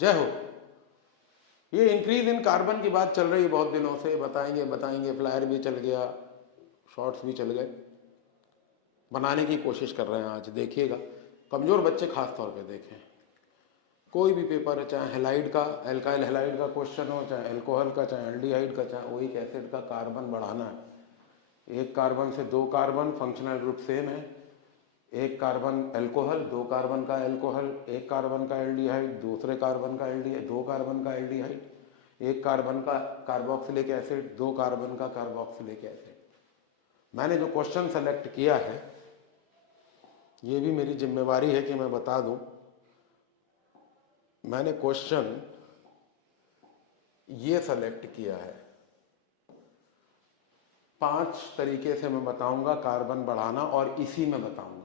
जय हो। ये इंक्रीज इन कार्बन की बात चल रही है बहुत दिनों से, बताएंगे बताएंगे, फ्लायर भी चल गया, शॉर्ट्स भी चल गए, बनाने की कोशिश कर रहे हैं। आज देखिएगा, कमज़ोर बच्चे खास तौर पे देखें, कोई भी पेपर है, चाहे हेलाइड का, एल्काइल हेलाइड का क्वेश्चन हो, चाहे एल्कोहल का, चाहे एल्डिहाइड का, चाहे ओइक एसिड का, कार्बन बढ़ाना है। एक कार्बन से दो कार्बन, फंक्शनल ग्रुप सेम है। एक कार्बन एल्कोहल, दो कार्बन का एल्कोहल, एक कार्बन का एल्डिहाइड, दूसरे कार्बन का एल्डिहाइड, दो कार्बन का एल्डिहाइड, एक कार्बन का कार्बोक्सिलिक एसिड, दो कार्बन का कार्बोक्सिलिक एसिड। मैंने जो क्वेश्चन सेलेक्ट किया है, ये भी मेरी जिम्मेवारी है कि मैं बता दूं। मैंने क्वेश्चन ये सेलेक्ट किया है, 5 तरीके से मैं बताऊंगा कार्बन बढ़ाना, और इसी में बताऊंगा।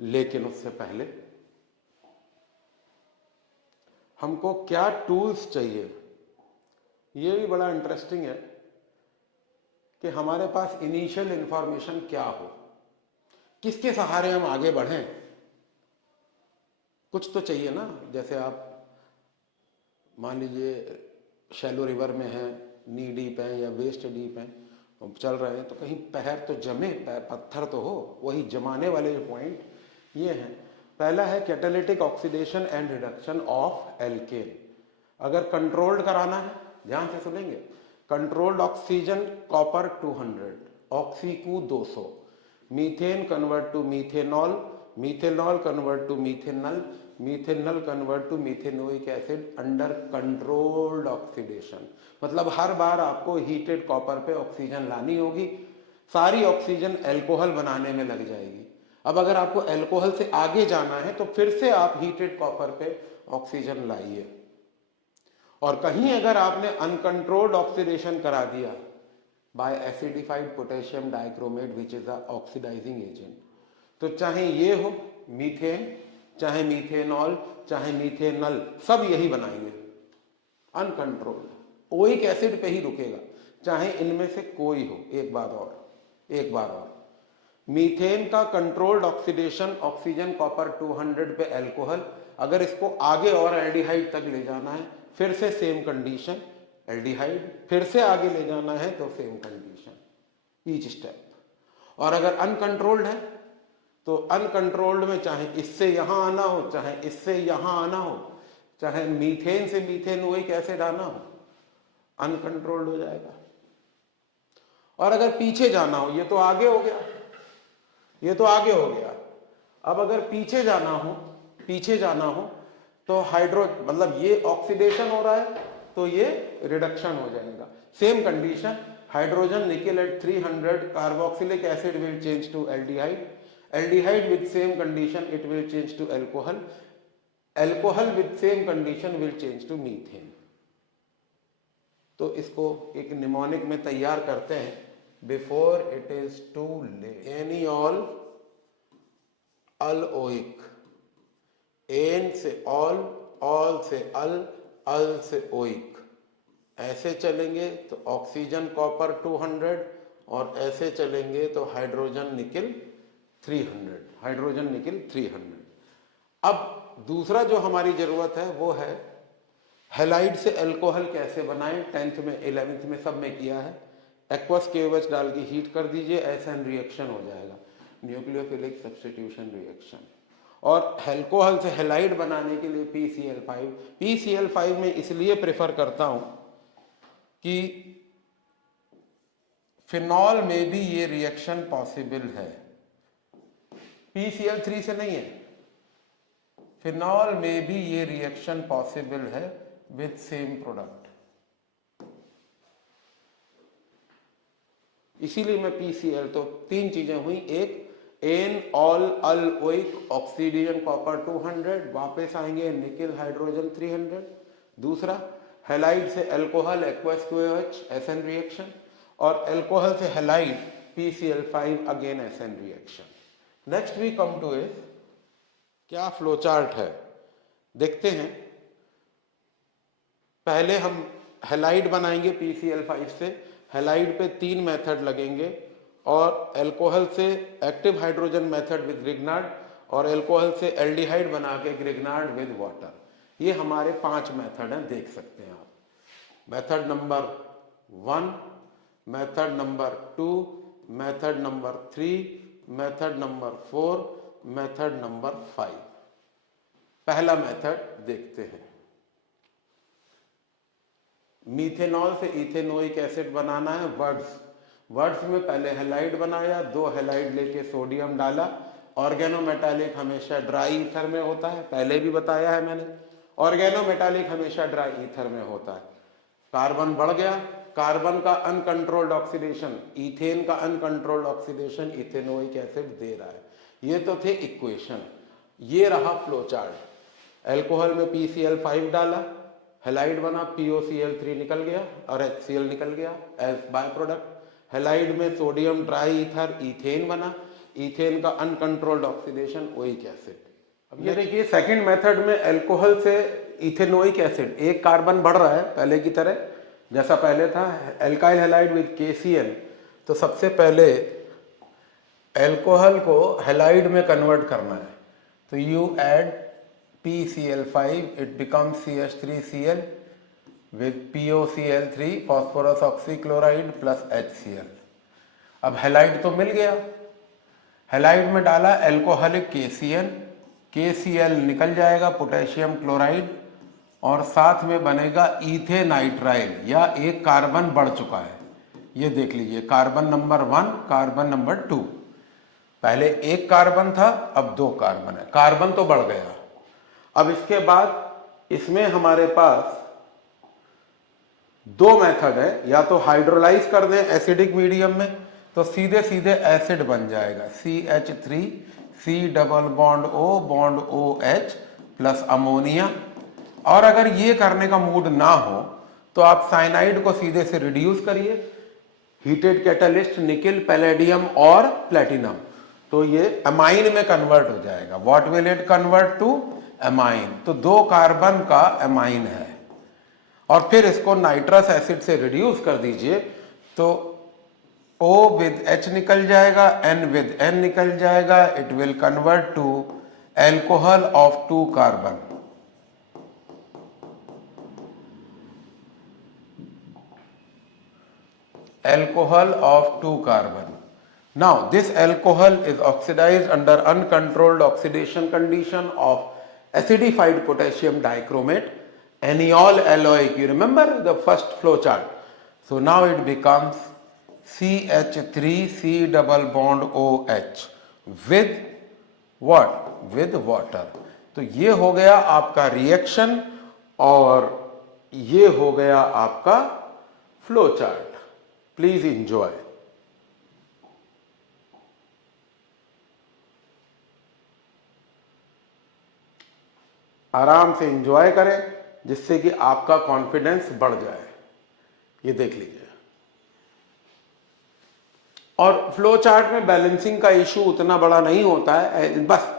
लेकिन उससे पहले हमको क्या टूल्स चाहिए, ये भी बड़ा इंटरेस्टिंग है कि हमारे पास इनिशियल इंफॉर्मेशन क्या हो, किसके सहारे हम आगे बढ़ें। कुछ तो चाहिए ना। जैसे आप मान लीजिए शैलो रिवर में हैं, नी डीप हैं या वेस्ट डीप हैं, चल रहे हैं, तो कहीं पैर तो जमे, पैर पत्थर तो हो, वही जमाने वाले जो पॉइंट ये हैं। पहला है catalytic oxidation and reduction of alkane. अगर कंट्रोल्ड कराना है, ध्यान से सुनेंगे, कंट्रोल्ड ऑक्सीजन कॉपर 200, ऑक्सीकू 200, methane convert to methanol, methanol convert to methanal, methanal convert to methanoic acid under controlled oxidation. मतलब हर बार आपको हीटेड कॉपर पे ऑक्सीजन लानी होगी, सारी ऑक्सीजन एल्कोहल बनाने में लग जाएगी। अब अगर आपको एल्कोहल से आगे जाना है तो फिर से आप हीटेड कॉपर पे ऑक्सीजन लाइए। और कहीं अगर आपने अनकंट्रोल्ड ऑक्सीडेशन करा दिया by acidified potassium dichromate which is a oxidizing agent, तो चाहे ये हो मीथेन, चाहे मीथेनॉल, चाहे मीथेनल, सब यही बनाएंगे अनकंट्रोल्ड, ओइक एसिड पे ही रुकेगा, चाहे इनमें से कोई हो। एक बार और मीथेन का कंट्रोल्ड ऑक्सीडेशन, ऑक्सीजन कॉपर 200 पे एल्कोहल, अगर इसको आगे और एल्डिहाइड तक ले जाना है फिर से सेम कंडीशन, एल्डिहाइड, फिर से आगे ले जाना है तो सेम कंडीशन, ईच स्टेप। और अगर अनकंट्रोल्ड है तो अनकंट्रोल्ड में चाहे इससे यहां आना हो, चाहे इससे यहां आना हो, चाहे मीथेन से मीथेनोइक एसिड आना हो, अनकंट्रोल्ड हो जाएगा। और अगर पीछे जाना हो, ये तो आगे हो गया, ये तो आगे हो गया, अब अगर पीछे जाना हो तो हाइड्रो, मतलब ये ऑक्सीडेशन हो रहा है तो ये रिडक्शन हो जाएगा। Same condition, hydrogen nickel at 300, carboxylic acid will change to aldehyde, aldehyde with same condition it will change to alcohol, alcohol with same condition will change to methane. तो इसको एक निमोनिक में तैयार करते हैं, before it is too late. एनिऑल अलोइक, ane से ऑल से अल से ओइक, ऐसे चलेंगे तो ऑक्सीजन कॉपर 200, और ऐसे चलेंगे तो हाइड्रोजन निकिल 300, हाइड्रोजन निकिल 300। अब दूसरा जो हमारी जरूरत है वो है हेलाइड से अल्कोहल कैसे बनाएं। 10th में 11th में सब में किया है। एक्वस KOH डाल के हीट कर दीजिए, एसएन रिएक्शन हो जाएगा, न्यूक्लियोफिलिक सब्स्टिट्यूशन रिएक्शन। और अल्कोहल से हेलाइड बनाने के लिए PCl5 में इसलिए प्रेफर करता हूं कि फिनॉल में भी ये रिएक्शन पॉसिबल है, PCl3 से नहीं है, फिनॉल में भी ये रिएक्शन पॉसिबल है विद सेम प्रोडक्ट। इसीलिए मैं PCl, तो 3 चीजें हुई, एक an ol al oic, oxygen copper 200, वापस आएंगे निकिल हाइड्रोजन 300। दूसरा हेलाइड से alcohol aqueous KOH SN reaction, और अल्कोहल से halide PCl5 again SN reaction. Next we come to is क्या फ्लो चार्ट है, देखते हैं। पहले हम हेलाइड बनाएंगे PCl5 से, हेलाइड पे 3 मेथड लगेंगे, और अल्कोहल से active hydrogen method with Grignard, और अल्कोहल से एल्डिहाइड बना के ग्रिग्नार्ड विद वाटर। ये हमारे 5 मेथड हैं, देख सकते हैं आप। Method number 1, method number 2, method number 3, method number 4, method number 5। पहला मेथड देखते हैं। मीथेनॉल से इथेनोइक एसिड बनाना है। वर्ड्स में पहले हैलाइड बनाया, 2 हैलाइड लेके सोडियम डाला। ऑर्गेनोमेटालिक हमेशा ड्राई ईथर में होता है, पहले भी बताया है मैंने। ऑर्गेनोमेटालिक हमेशा ड्राई ईथर में होता है। कार्बन बढ़ गया, कार्बन का अनकंट्रोल्ड ऑक्सीडेशन, इथेन का अनकंट्रोल्ड ऑक्सीडेशन इथेनोइक एसिड दे रहा है। ये तो थे इक्वेशन। ये रहा फ्लो चार्ट। एल्कोहल में PCl5 डाला, हैलाइड बना, POCl3 निकल गया और HCl निकल गया एज बाय प्रोडक्ट। हैलाइड में सोडियम ट्राई ईथर, इथेन बना, इथेन का अनकंट्रोल्ड ऑक्सीडेशन ओइक एसिड। अब ये देखिए सेकंड मेथड में एल्कोहल से इथेनोइक एसिड, एक कार्बन बढ़ रहा है पहले की तरह, जैसा पहले था एल्काइल हैलाइड विद KCl। तो सबसे पहले एल्कोहल को हैलाइड में कन्वर्ट करना है, तो you add PCl5, it becomes CH3Cl with POCl3 phosphorus oxychloride plus HCl। अब हैलाइड तो मिल गया, हैलाइड में डाला एल्कोहलिक KCl निकल जाएगा, पोटेशियम क्लोराइड, और साथ में बनेगा इथेनाइट्राइल, या एक कार्बन बढ़ चुका है। ये देख लीजिए, कार्बन नंबर 1, कार्बन नंबर 2। पहले एक कार्बन था, अब 2 कार्बन है, कार्बन तो बढ़ गया। अब इसके बाद इसमें हमारे पास 2 मेथड है, या तो हाइड्रोलाइज कर दें एसिडिक मीडियम में, तो सीधे सीधे एसिड बन जाएगा, CH3 C double bond OH plus ammonia. और अगर ये करने का मूड ना हो तो आप साइनाइड को सीधे से रिड्यूस करिए, हीटेड कैटलिस्ट निकिल, पैलेडियम और प्लेटिनम, तो ये अमाइन में कन्वर्ट हो जाएगा। What will it convert to? Amine. तो 2 कार्बन का अमाइन है, और फिर इसको नाइट्रस एसिड से रिड्यूस कर दीजिए, तो O विद H निकल जाएगा, N विद N निकल जाएगा, it will convert to alcohol of 2 carbon. Alcohol of 2 carbon. Now this alcohol is oxidized under uncontrolled oxidation condition of acidified potassium dichromate, aniol alloy. You remember the first flow chart? So now it becomes CH3 C double bond OH with what? With water. तो ये हो गया आपका reaction, और ये हो गया आपका फ्लो चार्ट। Please enjoy. आराम से इंजॉय करें, जिससे कि आपका कॉन्फिडेंस बढ़ जाए। ये देख लीजिए। और फ्लो चार्ट में बैलेंसिंग का इशू उतना बड़ा नहीं होता है, बस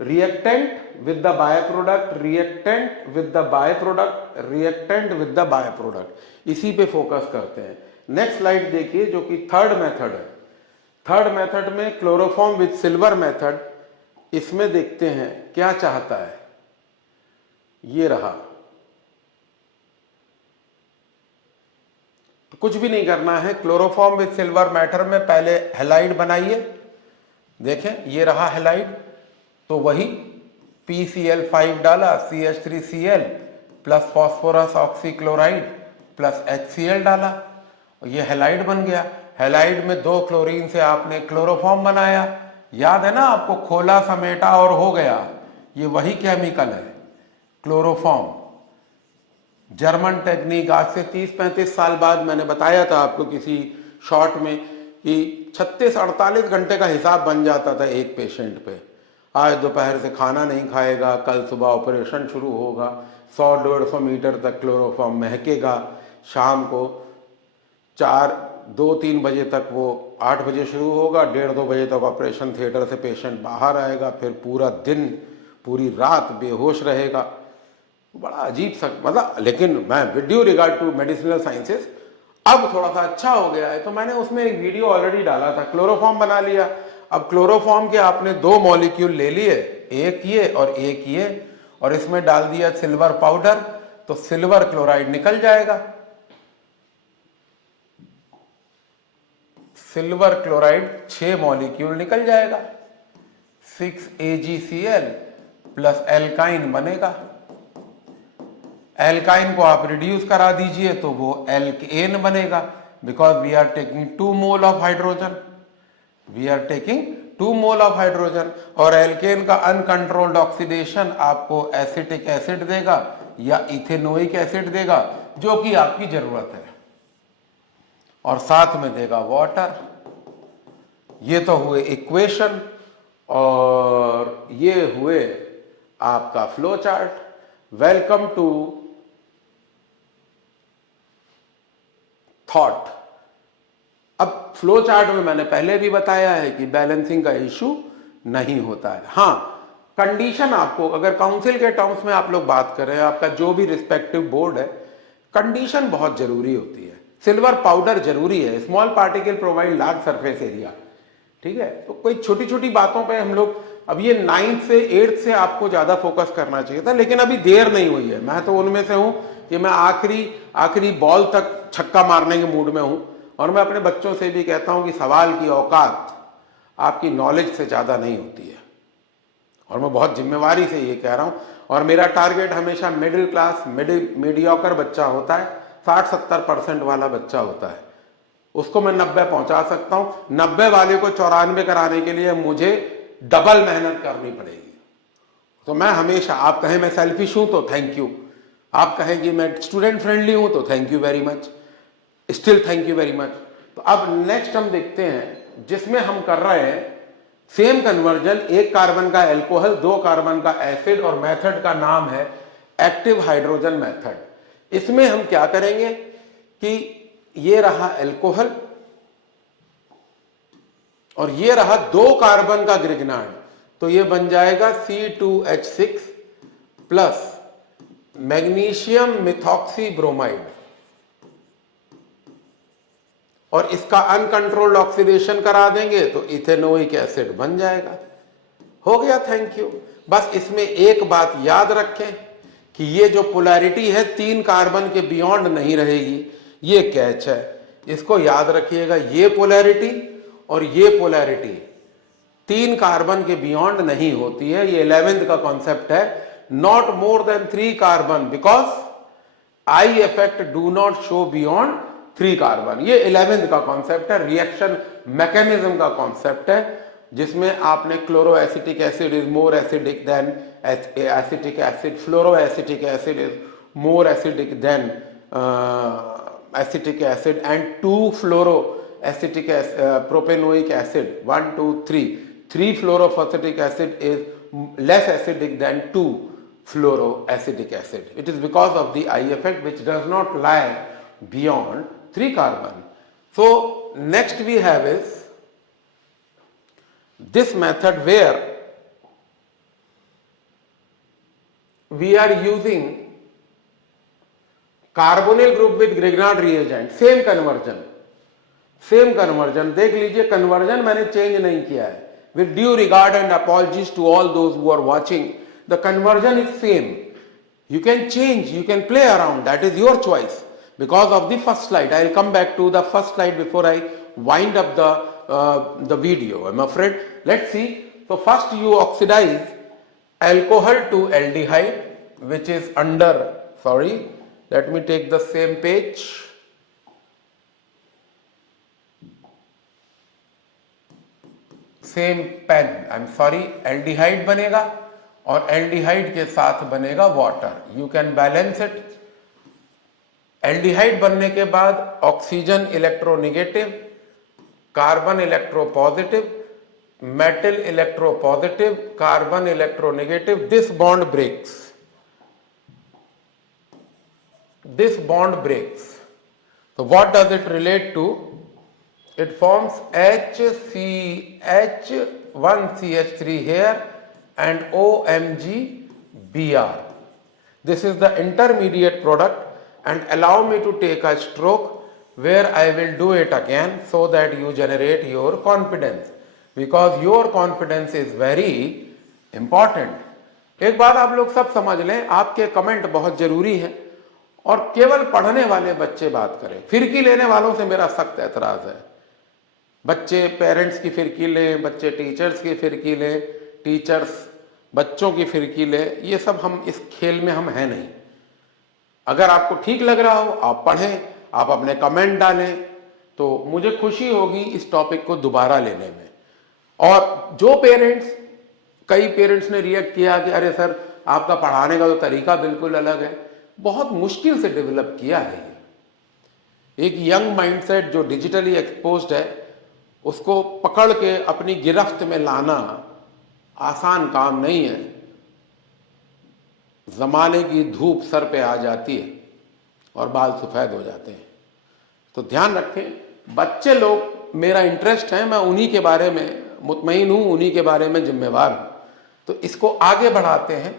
reactant with the by product, reactant with the by product, reactant with the by product, इसी पे फोकस करते हैं। नेक्स्ट स्लाइड देखिए, जो कि थर्ड मेथड है। थर्ड मेथड में क्लोरोफॉर्म विद सिल्वर मेथड, इसमें देखते हैं क्या चाहता है। ये रहा, तो कुछ भी नहीं करना है। क्लोरोफॉर्म विद सिल्वर मेथड में पहले हैलाइड बनाइए, देखें ये रहा हैलाइड, तो वही PCl5 डाला, CH3Cl plus phosphorus oxychloride plus HCl डाला, ये हैलाइड बन गया। हैलाइड में 2 क्लोरीन से आपने क्लोरोफॉर्म बनाया, याद है ना आपको, खोला समेटा और हो गया। ये वही केमिकल है क्लोरोफॉर्म, जर्मन टेक्निक। आज से 30-35 साल बाद मैंने बताया था आपको किसी शॉर्ट में कि 36-48 घंटे का हिसाब बन जाता था एक पेशेंट पे। आज दोपहर से खाना नहीं खाएगा, कल सुबह ऑपरेशन शुरू होगा, 100-150 मीटर तक क्लोरोफॉर्म महकेगा, शाम को 2-3 बजे तक, वो 8 बजे शुरू होगा, 1:30-2 बजे तक ऑपरेशन थिएटर से पेशेंट बाहर आएगा, फिर पूरा दिन पूरी रात बेहोश रहेगा। बड़ा अजीब सा मतलब, लेकिन मैं with due regard to medicinal sciences अब थोड़ा सा अच्छा हो गया है, तो मैंने उसमें एक वीडियो ऑलरेडी डाला था। क्लोरोफॉर्म बना लिया। अब क्लोरोफॉर्म के आपने 2 मॉलिक्यूल ले लिए, एक ये और एक ये, और इसमें डाल दिया सिल्वर पाउडर तो सिल्वर क्लोराइड निकल जाएगा। सिल्वर क्लोराइड 6 मॉलिक्यूल निकल जाएगा, 6 AgCl प्लस एल्काइन बनेगा। एल्काइन को आप रिड्यूस करा दीजिए तो वो एल्केन बनेगा, because we are taking 2 mole of hydrogen, we are taking 2 mole of hydrogen. और एल्केन का अनकंट्रोल्ड ऑक्सीडेशन आपको एसिटिक एसिड देगा या इथेनोइक एसिड देगा, जो कि आपकी जरूरत है, और साथ में देगा वाटर। ये तो हुए इक्वेशन और ये हुए आपका flow chart. Welcome to thought. अब फ्लो चार्ट में मैंने पहले भी बताया है कि बैलेंसिंग का इशू नहीं होता है। हाँ, कंडीशन आपको, अगर काउंसिल के टर्म्स में आप लोग बात कर रहे हैं, आपका जो भी रिस्पेक्टिव बोर्ड है, कंडीशन बहुत जरूरी होती है। सिल्वर पाउडर जरूरी है, small particle provide large surface area, ठीक है। तो कोई छोटी छोटी बातों पे हम लोग, अब ये 9th से 8th से आपको ज्यादा फोकस करना चाहिए था, लेकिन अभी देर नहीं हुई है। मैं तो उनमें से हूं कि मैं आखिरी बॉल तक छक्का मारने के मूड में हूं, और मैं अपने बच्चों से भी कहता हूं कि सवाल की औकात आपकी नॉलेज से ज्यादा नहीं होती है, और मैं बहुत जिम्मेवारी से ये कह रहा हूं। और मेरा टारगेट हमेशा मिडिल क्लास मीडियोकर बच्चा होता है, 60-70% वाला बच्चा होता है, उसको मैं 90 पहुंचा सकता हूं। 90 वाले को 94 कराने के लिए मुझे डबल मेहनत करनी पड़ेगी। तो मैं हमेशा, आप कहें मैं सेल्फिश हूं तो थैंक यू, आप कहें कि मैं स्टूडेंट फ्रेंडली हूं तो thank you very much, still thank you very much. तो अब नेक्स्ट हम देखते हैं, जिसमें हम कर रहे हैं सेम कन्वर्जन, 1 कार्बन का एल्कोहल, 2 कार्बन का एसिड, और मेथड का नाम है एक्टिव हाइड्रोजन मेथड। इसमें हम क्या करेंगे कि ये रहा एल्कोहल और ये रहा 2 कार्बन का ग्रिग्नार्ड, तो ये बन जाएगा C2H6 plus magnesium methoxy bromide, और इसका अनकंट्रोल्ड ऑक्सीडेशन करा देंगे तो इथेनोइक एसिड बन जाएगा। हो गया, थैंक यू। बस इसमें एक बात याद रखें कि ये जो पोलैरिटी है 3 कार्बन के बियॉन्ड नहीं रहेगी, ये कैच है, इसको याद रखिएगा। ये पोलैरिटी और ये पोलैरिटी 3 कार्बन के बियॉन्ड नहीं होती है। ये 11th का कॉन्सेप्ट है, not more than 3 carbon, because I effect do not show beyond 3 carbon. ये 11th का कॉन्सेप्ट है, रिएक्शन मैकेनिज्म का कॉन्सेप्ट है, जिसमें आपने chloroacetic acid is more acidic than acetic acid, fluoroacetic acid is more acidic than acetic acid, and 2 fluoroacetic propanoic acid, 1 2 3 fluoroacetic acid is less acidic than 2 fluoroacetic acid. It is because of the I effect which does not lie beyond 3 carbon. So next we have is this method where we are using carbonyl group with Grignard reagent, same conversion. देख लीजिए, conversion मैंने change नहीं किया है। With due regard and apologies to all those who are watching, the conversion is same. You can change, you can play around, that is your choice because of the first slide. I will come back to the first slide before I wind up the video, I am afraid. Let's see. So first you oxidize alcohol to aldehyde, which is under, sorry, let me take the same page. Same pen, I am sorry, aldehyde बनेगा और aldehyde के साथ बनेगा water. You can balance it. Aldehyde बनने के बाद oxygen electronegative, carbon electropositive, metal electropositive, carbon electronegative. This bond breaks. This bond breaks. So what does it relate to? It forms HCH1CH3 here and OMgBr. This is the intermediate product, and allow me to take a stroke where I will do it again so that you generate your confidence, because your confidence is very important. एक बात आप लोग सब समझ लें, आपके comment बहुत जरूरी है और केवल पढ़ने वाले बच्चे बात करें। फिरकी लेने वालों से मेरा सख्त ऐतराज है। बच्चे पेरेंट्स की फिरकी लें, बच्चे टीचर्स की फिरकी लें, टीचर्स बच्चों की फिरकी लें, ये सब हम इस खेल में हम हैं नहीं। अगर आपको ठीक लग रहा हो आप पढ़ें, आप अपने कमेंट डालें, तो मुझे खुशी होगी इस टॉपिक को दोबारा लेने में। और जो पेरेंट्स, कई पेरेंट्स ने रिएक्ट किया कि अरे सर आपका पढ़ाने का तो तरीका बिल्कुल अलग है, बहुत मुश्किल से डेवलप किया है ये। एक यंग माइंडसेट जो डिजिटली एक्सपोज्ड है उसको पकड़ के अपनी गिरफ्त में लाना आसान काम नहीं है। जमाने की धूप सर पे आ जाती है और बाल सफेद हो जाते हैं। तो ध्यान रखें, बच्चे लोग मेरा इंटरेस्ट है, मैं उन्हीं के बारे में मुतमईन हूं, उन्हीं के बारे में जिम्मेवार हूं। तो इसको आगे बढ़ाते हैं।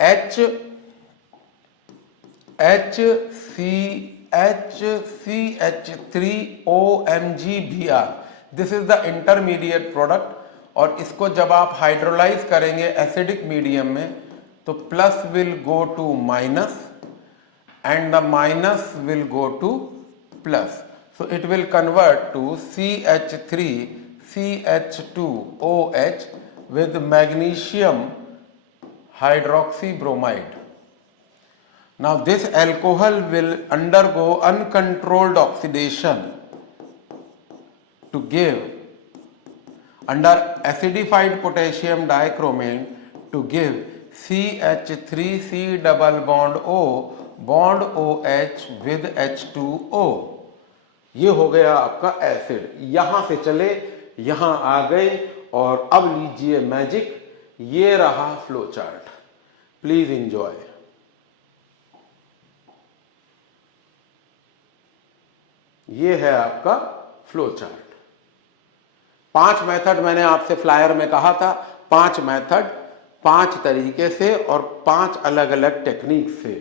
HCH3OMgBr, this is the intermediate product. और इसको जब आप हाइड्रोलाइज करेंगे एसिडिक मीडियम में तो plus will go to minus and the minus will go to plus, so it will convert to CH3CH2OH with magnesium hydroxybromide. Now this alcohol will undergo uncontrolled oxidation to give under acidified potassium dichromate to give CH3C double bond O bond OH with H2O। ये हो गया आपका acid. यहां से चले यहां आ गए और अब लीजिए मैजिक, ये रहा फ्लो चार्ट। Please enjoy. ये है आपका फ्लो चार्ट। 5 मेथड मैंने आपसे फ्लायर में कहा था, 5 मेथड 5 तरीके से और 5 अलग अलग टेक्निक से।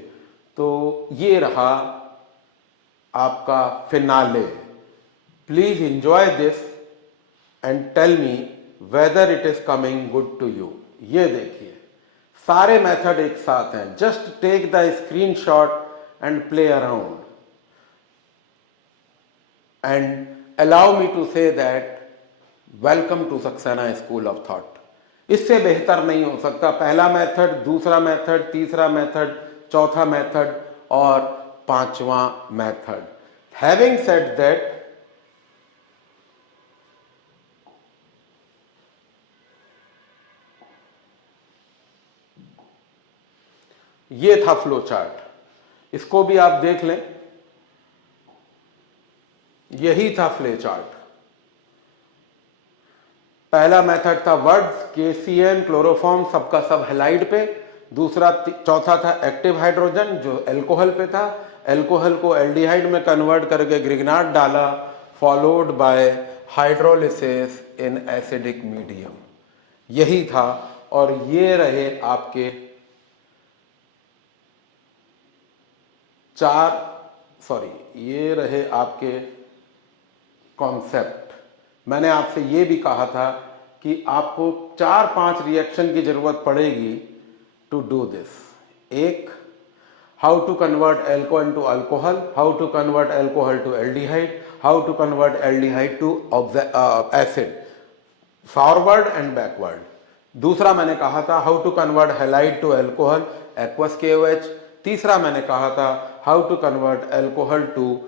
तो ये रहा आपका finale. Please enjoy this and tell me whether it is coming good to you. ये देखिए सारे मेथड एक साथ हैं। Just take the screenshot and play around and allow me to say that welcome to Saxena school of thought. इससे बेहतर नहीं हो सकता। पहला मेथड, दूसरा मेथड, तीसरा मेथड, चौथा मेथड और 5वां मेथड। हैविंग सेड दैट, ये था फ्लो चार्ट। इसको भी आप देख लें, यही था फ्लो चार्ट। पहला मेथड था वर्ड्स, KCN, क्लोरोफॉर्म, सबका सब हैलाइड पे। दूसरा चौथा था एक्टिव हाइड्रोजन जो एल्कोहल पे था। एल्कोहल को एल्डिहाइड में कन्वर्ट करके ग्रिग्नाट डाला, followed by hydrolysis in acidic medium. यही था। और ये रहे आपके ये रहे आपके कॉन्सेप्ट। मैंने आपसे ये भी कहा था कि आपको 4-5 रिएक्शन की जरूरत पड़ेगी टू डू दिस। एक, how to convert alcohol to alcohol, how to convert alcohol to aldehyde, how to convert aldehyde to acid, forward and backward. दूसरा मैंने कहा था how to convert halide to alcohol, aqueous KOH। तीसरा मैंने कहा था how to convert alcohol to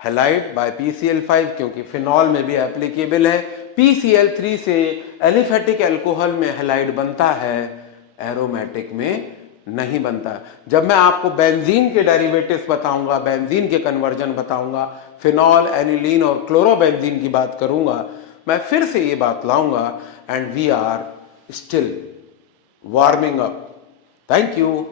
halide by PCl5, क्योंकि phenol में भी एप्लीकेबल है। PCl3 से एलिफेटिक एल्कोहल में हैलाइड बनता है, एरोमेटिक में नहीं बनता। जब मैं आपको बेंजीन के डेरिवेटिव्स बताऊंगा, बेंजीन के कन्वर्जन बताऊंगा, फिनॉल, एनिलीन और क्लोरोबेंजीन की बात करूंगा, मैं फिर से ये बात लाऊंगा। And we are still warming up. Thank you.